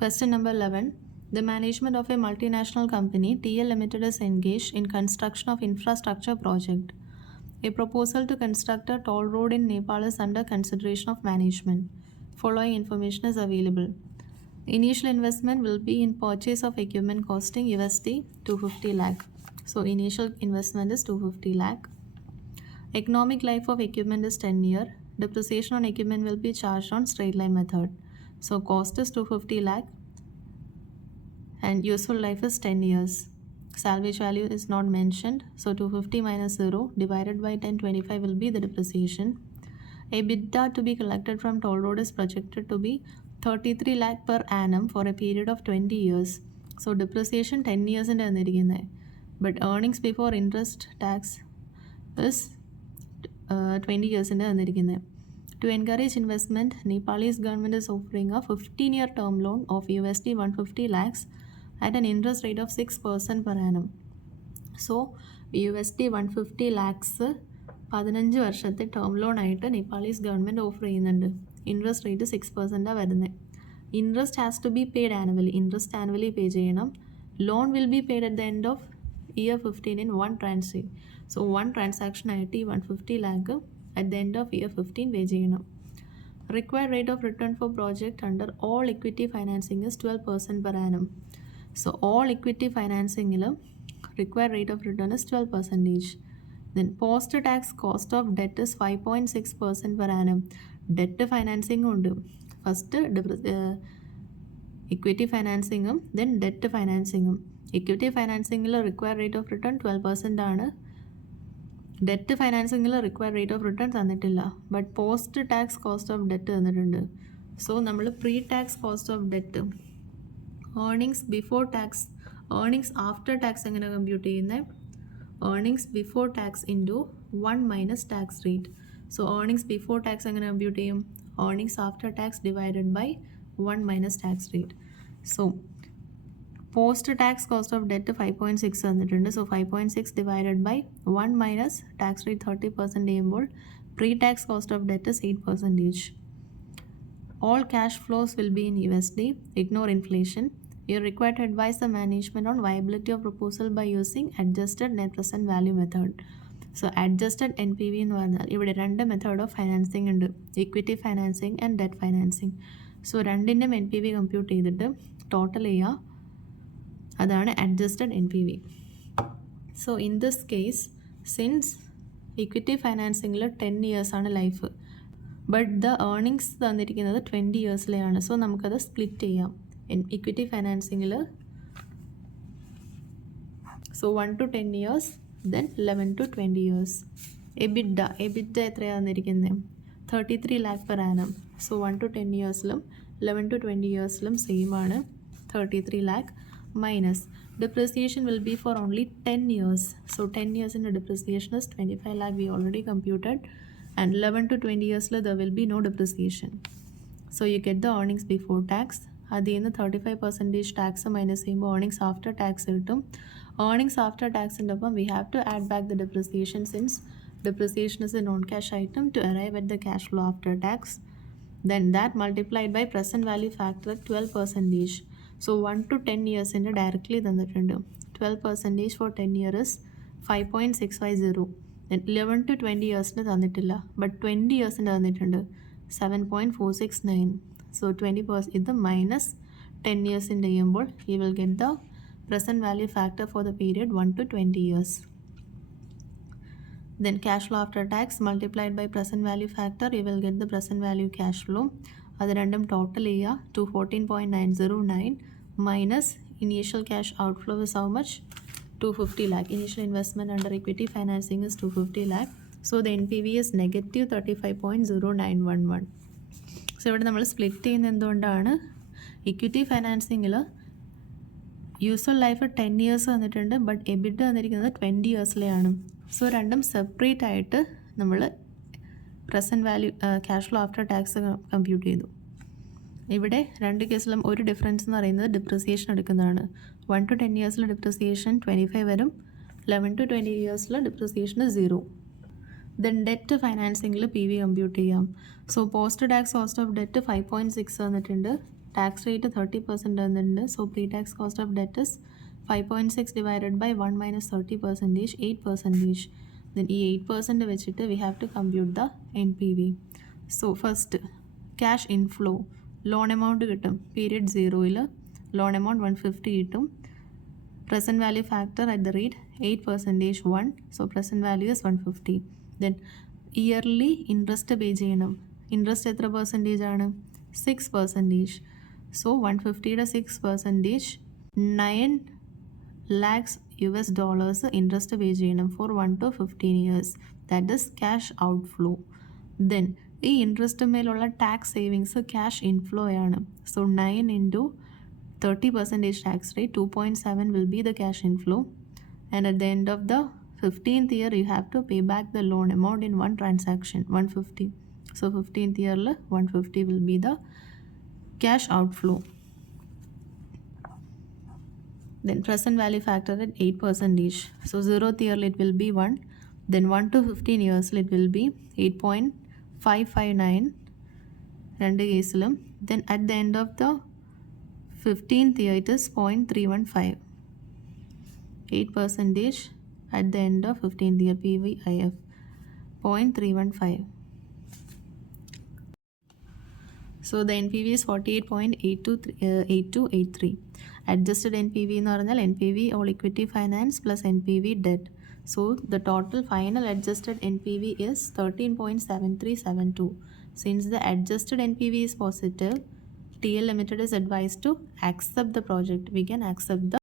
Question number 11. The management of a multinational company, TL Limited, is engaged in construction of infrastructure project. A proposal to construct a toll road in Nepal is under consideration of management. Following information is available. Initial investment will be in purchase of equipment costing USD 250 lakh. So initial investment is 250 lakh. Economic life of equipment is 10 years. Depreciation on equipment will be charged on straight line method. So cost is 250 lakh and useful life is 10 years. Salvage value is not mentioned. So 250 minus 0 divided by 1025 will be the depreciation. EBITDA to be collected from toll road is projected to be 33 lakh per annum for a period of 20 years. So depreciation 10 years in the but earnings before interest tax is 20 years in the To encourage investment, Nepalese government is offering a 15-year term loan of USD 150 lakhs at an interest rate of 6% per annum. So USD 150 lakhs 15 വർഷത്തെ term loan ആയിട്ട് Nepalese government offer ചെയ്യുന്നുണ്ട്. Interest rate 6% വരുന്നത്. Interest has to be paid annually. Interest annually pay ചെയ്യണം. Loan will be paid at the end of year 15 in one transaction. So one transaction ആയിട്ട് ഈ 150 lakh at the end of year 15 pay ചെയ്യണം. Required rate of return for project under all equity financing is 12% per annum. So all equity financing required rate of return is 12%. Then post-tax cost of debt is 5.6% per annum. Debt financing ഉണ്ട്. First equity financing then debt financing. Equity financing required rate of return 12% ആണ്. Debt ഫൈനാൻസിങ്ങിൽ required rate of return തന്നിട്ടില്ല. But post tax cost of debt തന്നിട്ടുണ്ട്. So നമ്മൾ pre tax cost of debt earnings before tax earnings after tax എങ്ങനെ compute ചെയ്യുന്നത്? Earnings before tax into 1 minus tax rate. So earnings before tax എങ്ങനെ compute ചെയ്യും? Earnings after tax divided by 1 minus tax rate. So post tax cost of debt 5.6 തന്നിട്ടുണ്ട്. So 5.6 divided by 1 minus tax rate 30% ചെയ്യുമ്പോൾ pre tax cost of debt is 8%. All cash flows will be in USD. Ignore inflation. You are required to advise the management on viability of proposal by using adjusted net present value method. So adjusted NPV എന്ന് പറഞ്ഞാൽ ഇവിടെ രണ്ട് method of financing ഉണ്ട്. Equity financing and debt financing. So രണ്ടിൻ്റെയും NPV compute ചെയ്തിട്ട് total ചെയ്യുക. അതാണ് adjusted NPV. So in this case since equity ഫൈനാൻസിങ്ങിൽ 10 years ആണ് ലൈഫ്, ബട്ട് ദ ഏർണിങ്സ് തന്നിരിക്കുന്നത് 20 yearsലെയാണ്. സോ നമുക്കത് സ്പ്ലിറ്റ് ചെയ്യാം. ഇക്വിറ്റി ഫൈനാൻസിങ്ങിൽ so 1 to 10 years, then 11 to 20 years. EBITDA എത്രയാണ് തന്നിരിക്കുന്നത്? 33 lakh per annum. So 1 to 10 yearsലും 11 to 20 yearsലും സെയിം ആണ്, 33 lakh. Minus depreciation will be for only 10 years. So 10 years in the depreciation is 25 lakh we already computed, and 11 to 20 years there will be no depreciation. So you get the earnings before tax. At the end 35% tax minus earnings after tax. Earnings after tax we have to add back the depreciation, since depreciation is a non-cash item, to arrive at the cash flow after tax. Then that multiplied by present value factor at 12%. So 1 to 10 years in directly തന്നിട്ടുണ്ട്. 12% for 10 years is 5.650. Then 11 to 20 yearsന് തന്നിട്ടില്ല, ബട്ട് 20 yearsന് തന്നിട്ടുണ്ട് 7.469. സോ 20% ഇത് മൈനസ് 10 yearsൻ്റെ ചെയ്യുമ്പോൾ you will get the present value factor for the period 1 to 20 years. Then cash flow after tax multiplied by present value factor, you will get the present value cash flow. അത് രണ്ടും ടോട്ടൽ ചെയ്യുക. 214.909 minus initial cash outflow is how much? 250 lakh. Initial investment under equity financing is 250 lakh. So the NPV is negative 35.0911. സോ ഇവിടെ നമ്മൾ സ്പ്ലിറ്റ് ചെയ്യുന്നത് എന്തുകൊണ്ടാണ്? ഇക്വിറ്റി ഫൈനാൻസിങ്ങിൽ useful life 10 years തന്നിട്ടുണ്ട്, ബട്ട് എബിഡ് തന്നിരിക്കുന്നത് 20 yearsലെയാണ്. സോ രണ്ടും സെപ്പറേറ്റ് ആയിട്ട് നമ്മൾ present value cash flow after tax compute ചെയ്തു. ഇവിടെ രണ്ട് കേസിലും ഒരു ഡിഫറൻസ് എന്ന് പറയുന്നത് ഡിപ്രിസിയേഷൻ എടുക്കുന്നതാണ്. 1 to 10 yearsൽ ഡിപ്രിസിയേഷൻ 25 വരും, 11 to 20 yearsൽ ഡിപ്രിസിയേഷൻ 0. ദെൻ ഡെറ്റ് ഫൈനാൻസിങ്ങിൽ PV കമ്പ്യൂട്ട് ചെയ്യാം. So post tax cost of debt 5.6 തന്നിട്ടുണ്ട്, tax rate 30%. So pre-tax cost of debt is 5.6 divided by 1 minus 30%, 8%. Then 8% vechittu we have to compute the NPV. So first cash inflow, loan amount kittum period 0 il loan amount 150 kittum. Present value factor at the rate 8% 1, so present value is 150. Then yearly interest pay cheyanam. Interest എത്ര percentage ആണ്? 6%. So 150 6%, 9 lakhs US dollars interest pay cheyanam for 1 to 15 years. That is cash outflow. Then ഈ ഇൻട്രസ്റ്റ് മേലുള്ള tax savings cash inflow ആണ്. സോ 9 into 30% tax rate, 2.7 will be the cash inflow. And at the end of the 15th year, you have to pay back the loan amount in one transaction, 150. So 15th year, 150 will be the cash outflow. Then present value factor at 8%. So 0th year it will be 1. Then 1 to 15 years it will be 8.559. Then at the end of the 15th year it is 0.315. 8% at the end of 15th year PVIF 0.315. So the NPV is 48.8283. Adjusted NPV എന്ന് പറഞ്ഞാൽ NPV all equity finance plus NPV debt. So the total final adjusted NPV is 13.7372. Since the adjusted NPV is positive, TL Limited is advised to accept the project. We can accept the